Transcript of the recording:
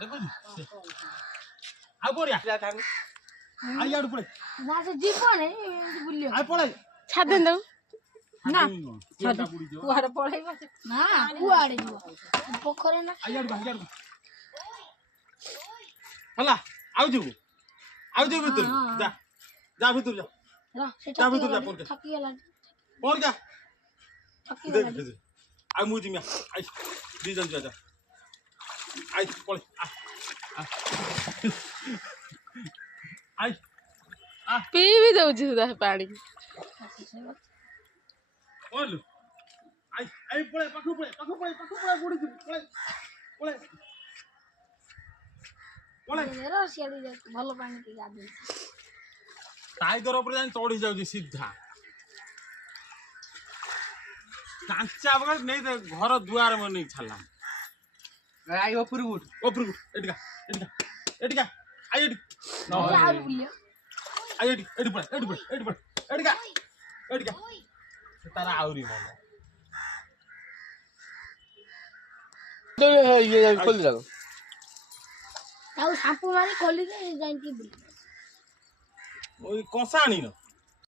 देखो आ बोरिया आ यार पड़े ना से जीवन है बुलियो आ पड़े छाड़ दे दो ना छाड़ पुड़ी जो कुआरे पळाइबो ना कुआड़े जीव पोखरे ना आ यार हला आउ जो भीतर जा जा भीतर जा रा से जा भीतर जा पड़ थकी गला पड़ जा थकी देख गला देख आ मुजी में आई दी जन जा आई पड़े आई पी भी दउछि सुदा पानी बोल आई पड़े पखु पड़े बुड़ी पड़े रा सियाड़ी जा भलो पानी पी गादी टाइगर ऊपर जान चढ़ी जाउछि सीधा कांचा बगल नहीं तो घर दुआर में नहीं छला आई ऊपर उठ एटिका आई एटी यार बुलियो आई एटी पड़े एटिका तारा आउरी मन तो ये खोल दे ଆଉ ସାମ୍ପୁ ମାରି ଖୋଲି ଦେ ଯାଇକି ବୁଲି ओई कसा आनी न